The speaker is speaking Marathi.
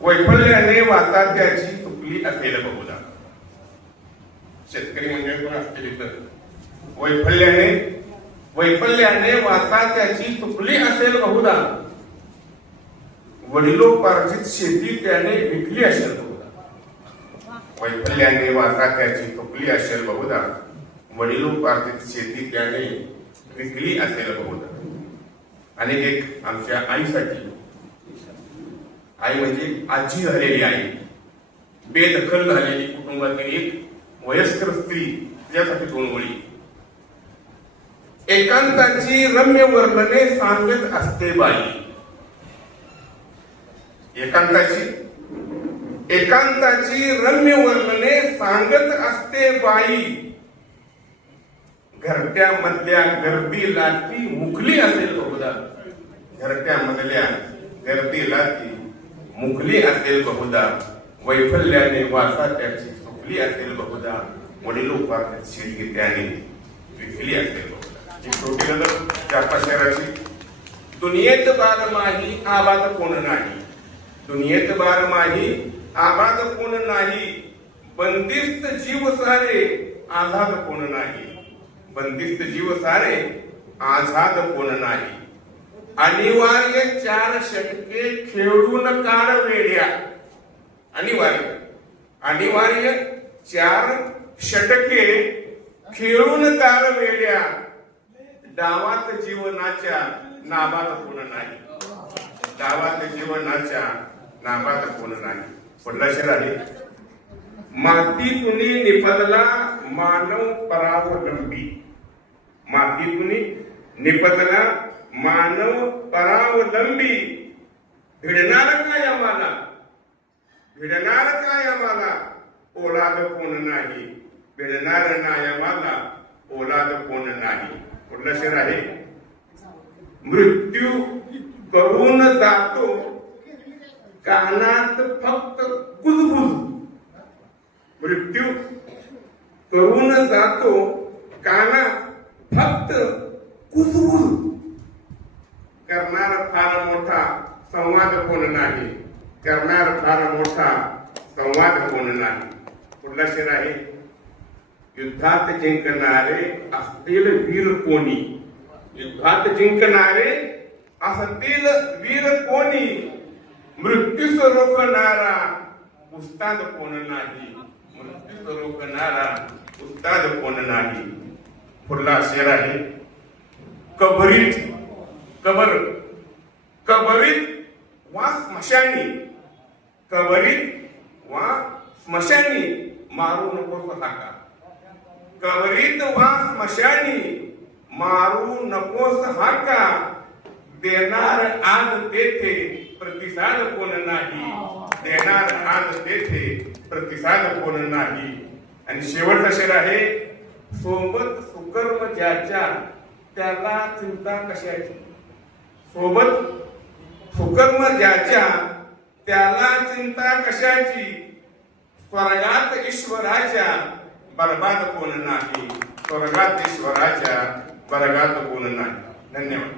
वैफल्याने वाचा त्याची चुकली असेल बहुधा. शेतकरी म्हणजे कोण असतील इथं. वैफल्याने वाचा त्याची चुकली असेल बहुधा. वडिलोपार्जित शेती त्याने विकली असेल बहुधा. वैफल्याने वाचा त्याची चुकली असेल बहुधा. वडिलोपार्जित शेती त्याने विकली असेल बहुधा. आणि एक आमच्या आईसाठी, आई म्हणजे आजी झालेली आई, बेदखल झालेली कुटुंबातील एक वयस्कर स्त्री, त्यासाठी 2 ओळी. एकांताची रम्य वर्णने सांगत असते बाई. एकांताची रम्य वर्णने सांगत असते बाई. घरट्यामधल्या गर्दीला ती मुकली असेल बहुधा. घरट्यामधल्या गर्दीला ती मुकली असेल बहुधा. वैफल्याने वाचा त्याची चुकली असेल बहुधा. वडिलोपार्जित शेती त्याने विकली असेल बहुधा. ही छोटी नजर 4-5 शहराची. दुनियेत बारमाही आबाद कोण नाही. दुनियेत बारमाही आबाद कोण नाही. बंदिस्त जीव सारे आझाद कोण नाही. बंदिस्त जीव सारे आझाद कोण नाही. अनिवार्य 4 षटके खेळून काढ वेड्या. अनिवार्य 4 षटके खेळून काढ वेड्या. डावात जीवनाच्या नाबाद कोण नाही. डावात जीवनाच्या नाबाद कोण नाही. पुढला शेर आहे. मातीतुनी निपजला मानव परावलंबी. मातीतुनी निपजला मानव परावलंबी. भिडणार काय आम्हाला. भिडणार काय आम्हाला. ओलाद कोण नाही. भिडणार नाही आम्हाला. ओलाद कोण नाही. कुठला शेर आहे. मृत्यू करून जातो कानात फक्त कुजबुज. मृत्यू करून जातो कानात फक्त कुजबुज. करणार फार मोठा संवाद कोण नाही. करणार फार मोठा संवाद कोण नाही. कुठला शेर आहे. युद्धात जिंकणारे असतील वीर कोणी. युद्धात जिंकणारे असतील वीर कोणी. मृत्यूस रोखणारा उस्ताद कोण नाही. मृत्यूस रोखणारा उस्ताद कोण नाही. पुढला शेर आहे. कबरीत वा स्मशानी. कबरीत वा स्मशानी मारू नकोस हाका. कबरीत वा स्मशानी मारू नकोस हाका. देणार आज तेथे प्रतिसाद कोण नाही. देणार आज तेथे प्रतिसाद कोण नाही. आणि शेवटचा शेर आहे. सोबत सुकर्म ज्याच्या त्याला चिंता कशाची. सोबत सुकर्म ज्याच्या त्याला चिंता कशाची. स्वर्गात ईश्वराच्या बरबाद कोण नाही. स्वर्गात ईश्वराच्या बरबाद कोण नाही. धन्यवाद.